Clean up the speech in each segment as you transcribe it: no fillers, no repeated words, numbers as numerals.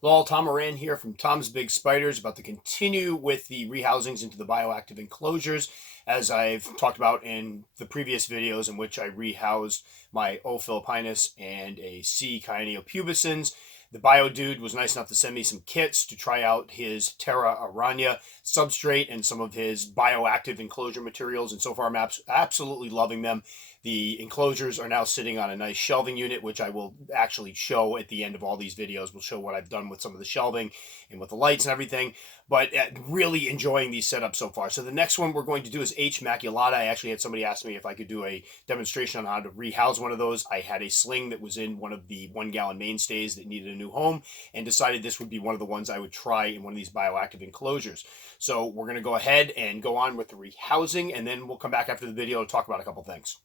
Hello, Tom Moran here from Tom's Big Spiders, about to continue with the rehousings into the bioactive enclosures, as I've talked about in the previous videos in which I rehoused my O. philippinus and a C. Cyaneo The bio dude was nice enough to send me some kits to try out his Terra Aranya substrate and some of his bioactive enclosure materials, and so far I'm absolutely loving them. The enclosures are now sitting on a nice shelving unit, which I will actually show at the end of all these videos. We'll show what I've done with some of the shelving and with the lights and everything, but really enjoying these setups so far. So the next one we're going to do is H. maculata. I actually had somebody ask me if I could do a demonstration on how to rehouse one of those. I had a sling that was in one of the 1 gallon mainstays that needed a new home and decided this would be one of the ones I would try in one of these bioactive enclosures. So we're going to go ahead and go on with the rehousing, and then we'll come back after the video to talk about a couple things.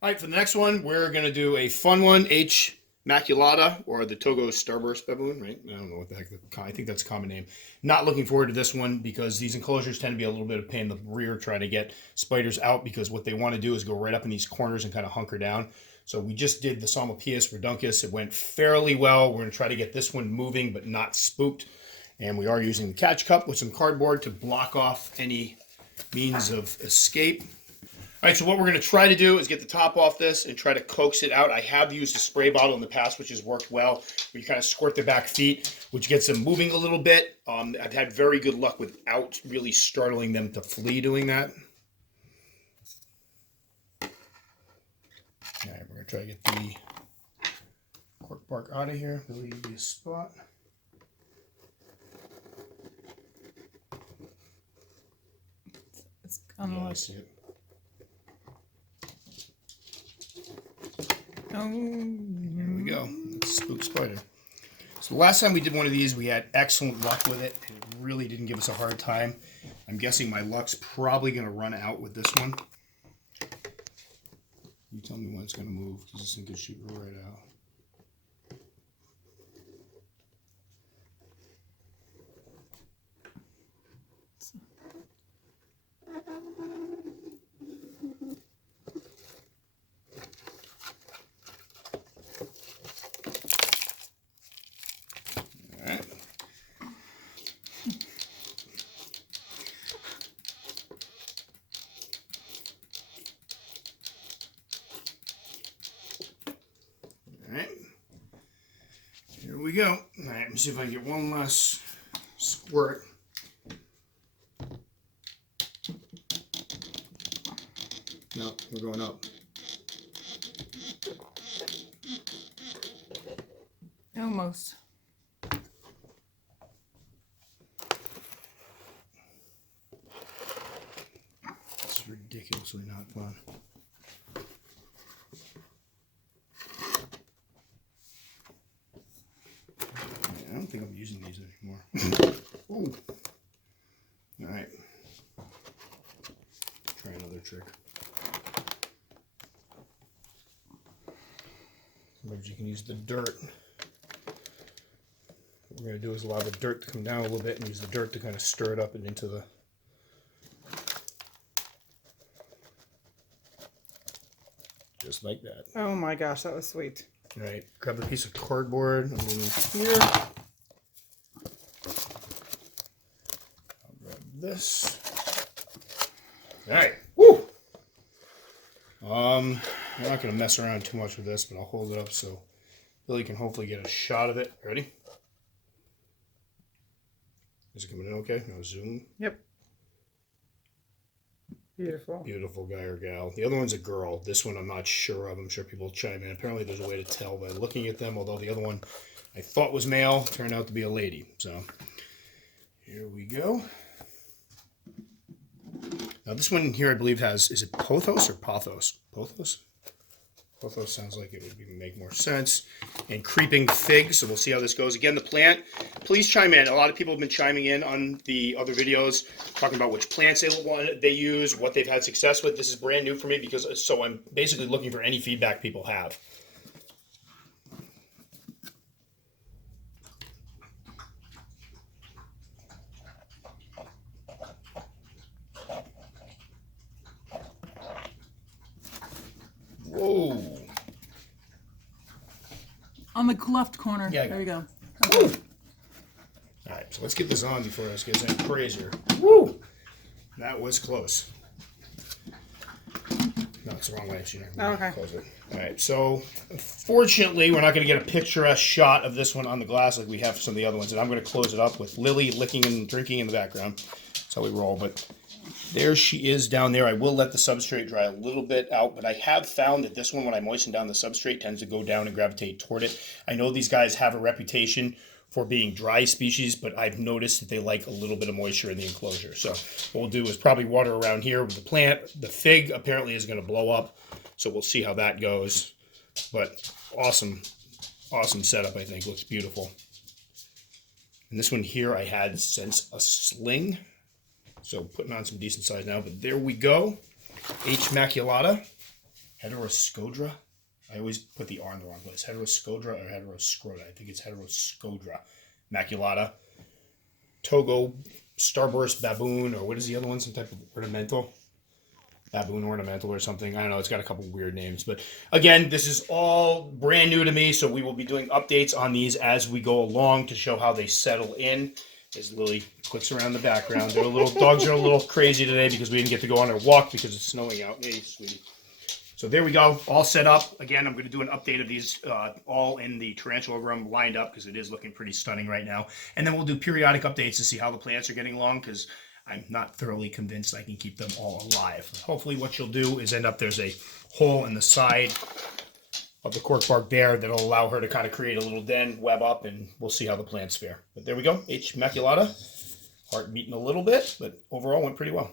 All right, for the next one, we're going to do a fun one, H. maculata, or the Togo starburst baboon, right? I don't know what the heck, I think that's a common name. Not looking forward to this one because these enclosures tend to be a little bit of pain in the rear trying to get spiders out, because what they want to do is go right up in these corners and kind of hunker down. So we just did the Psalmopoeus reduncus. It went fairly well. We're going to try to get this one moving but not spooked. And we are using the catch cup with some cardboard to block off any means of escape. All right, so what we're going to try to do is get the top off this and try to coax it out. I have used a spray bottle in the past, which has worked well. You kind of squirt the back feet, which gets them moving a little bit. I've had very good luck without really startling them to flee doing that. All right, we're going to try to get the cork bark out of here. Really easy spot. It's kind of Yeah, I like... see it. Oh, Here we go. That's a spook spider. So the last time we did one of these, we had excellent luck with it, and it really didn't give us a hard time. I'm guessing my luck's probably going to run out with this one. You tell me when it's going to move, because this thing could shoot right out. Alright, here we go. Alright, let me see if I can get one last squirt. No, we're going up. almost. It's ridiculously not fun. I don't think I'm using these anymore. Oh. All right. Try another trick. Sometimes you can use the dirt. What we're going to do is allow the dirt to come down a little bit and use the dirt to kind of stir it up and into the... Just like that. Oh my gosh, that was sweet. All right, grab a piece of cardboard underneath here. I'll grab this. All right, woo! I'm not going to mess around too much with this, but I'll hold it up so Billy can hopefully get a shot of it. Ready? Is it coming in okay? No zoom. Yep. Beautiful. Beautiful guy or gal. The other one's a girl. This one I'm not sure of. I'm sure people will chime in. Apparently there's a way to tell by looking at them, although the other one I thought was male turned out to be a lady. So here we go. Now this one here I believe has, is it pothos or pothos? Pothos? Pothos sounds like it would make more sense. And creeping fig, so we'll see how this goes. Again, the plant, please chime in. A lot of people have been chiming in on the other videos, talking about which plants they use, what they've had success with. This is brand new for me, because so I'm basically looking for any feedback people have. Whoa. On the left corner. Yeah, there you go. Woo. So let's get this on before this gets any crazier. Woo! That was close. No, it's the wrong way. So Okay. Close it. All right. So, unfortunately, we're not going to get a picturesque shot of this one on the glass like we have for some of the other ones. And I'm going to close it up with Lily licking and drinking in the background. That's how we roll. But there she is down there. I will let the substrate dry a little bit out, but I have found that this one, when I moisten down the substrate, tends to go down and gravitate toward it. I know these guys have a reputation for being dry species, but I've noticed that they like a little bit of moisture in the enclosure. So what we'll do is probably water around here with the plant. The fig apparently is going to blow up, so we'll see how that goes. But awesome setup, I think. Looks beautiful. And this one here I had since a sling. So putting on some decent size now, but there we go. H. maculata, heteroscodra. I always put the R in the wrong place. Heteroscodra or heteroscrota. I think it's heteroscodra maculata. Togo starburst baboon, or what is the other one? Some type of ornamental. Baboon ornamental or something. I don't know. It's got a couple weird names. But again, this is all brand new to me, so we will be doing updates on these as we go along to show how they settle in. As Lily clicks around the background. Dogs are a little crazy today because we didn't get to go on our walk because it's snowing out. Hey, sweetie. So there we go, all set up. Again, I'm going to do an update of these all in the tarantula room lined up because it is looking pretty stunning right now. And then we'll do periodic updates to see how the plants are getting along because I'm not thoroughly convinced I can keep them all alive. Hopefully what you'll do is there's a hole in the side of the cork bark there that'll allow her to kind of create a little den, web up, and we'll see how the plants fare. But there we go, H. maculata. Heart beating a little bit, but overall went pretty well.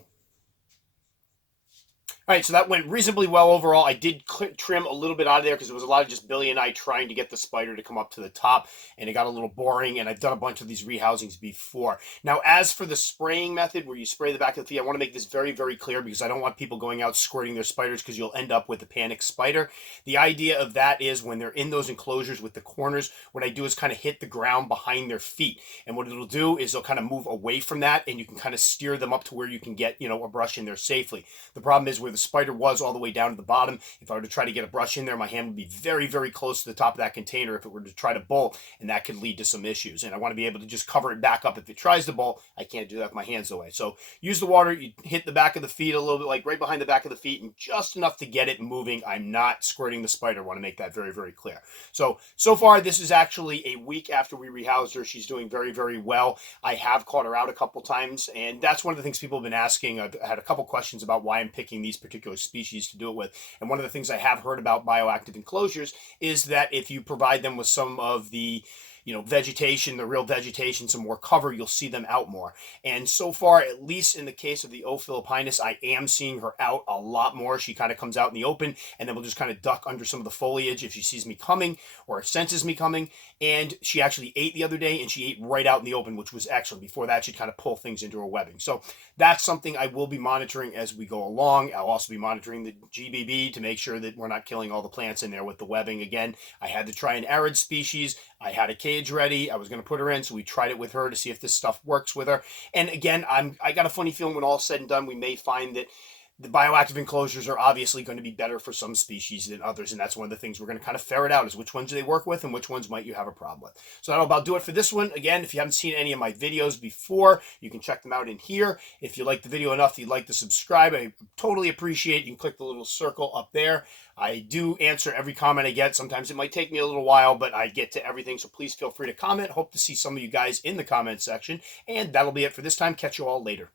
All right, so that went reasonably well overall. I did trim a little bit out of there because it was a lot of just Billy and I trying to get the spider to come up to the top, and it got a little boring, and I've done a bunch of these rehousings before. Now, as for the spraying method where you spray the back of the feet, I want to make this very, very clear because I don't want people going out squirting their spiders because you'll end up with a panic spider. The idea of that is when they're in those enclosures with the corners, what I do is kind of hit the ground behind their feet, and what it'll do is they'll kind of move away from that, and you can kind of steer them up to where you can get, a brush in there safely. The problem is where the spider was all the way down to the bottom. If I were to try to get a brush in there, my hand would be very, very close to the top of that container if it were to try to bolt, and that could lead to some issues. And I want to be able to just cover it back up. If it tries to bolt, I can't do that with my hands away. So use the water, you hit the back of the feet a little bit, like right behind the back of the feet, and just enough to get it moving. I'm not squirting the spider. I want to make that very, very clear. So far, this is actually a week after we rehoused her. She's doing very, very well. I have caught her out a couple times, and that's one of the things people have been asking. I've had a couple questions about why I'm picking these particular species to do it with. And one of the things I have heard about bioactive enclosures is that if you provide them with some of the vegetation, the real vegetation, some more cover, you'll see them out more. And so far, at least in the case of the O. philippinus, I am seeing her out a lot more. She kind of comes out in the open and then will just kind of duck under some of the foliage if she sees me coming or senses me coming. And she actually ate the other day, and she ate right out in the open, which was excellent. Before that, she'd kind of pull things into her webbing. So that's something I will be monitoring as we go along. I'll also be monitoring the GBB to make sure that we're not killing all the plants in there with the webbing. Again, I had to try an arid species. I had a cage ready. I was going to put her in, so we tried it with her to see if this stuff works with her. And again, I got a funny feeling when all said and done, we may find that the bioactive enclosures are obviously going to be better for some species than others, and that's one of the things we're going to kind of ferret out is which ones do they work with and which ones might you have a problem with. So that'll about do it for this one. Again, if you haven't seen any of my videos before, you can check them out in here. If you like the video enough that you'd like to subscribe, I totally appreciate you can click the little circle up there. I do answer every comment I get. Sometimes it might take me a little while, but I get to everything, so please feel free to comment. Hope to see some of you guys in the comment section, and that'll be it for this time. Catch you all later.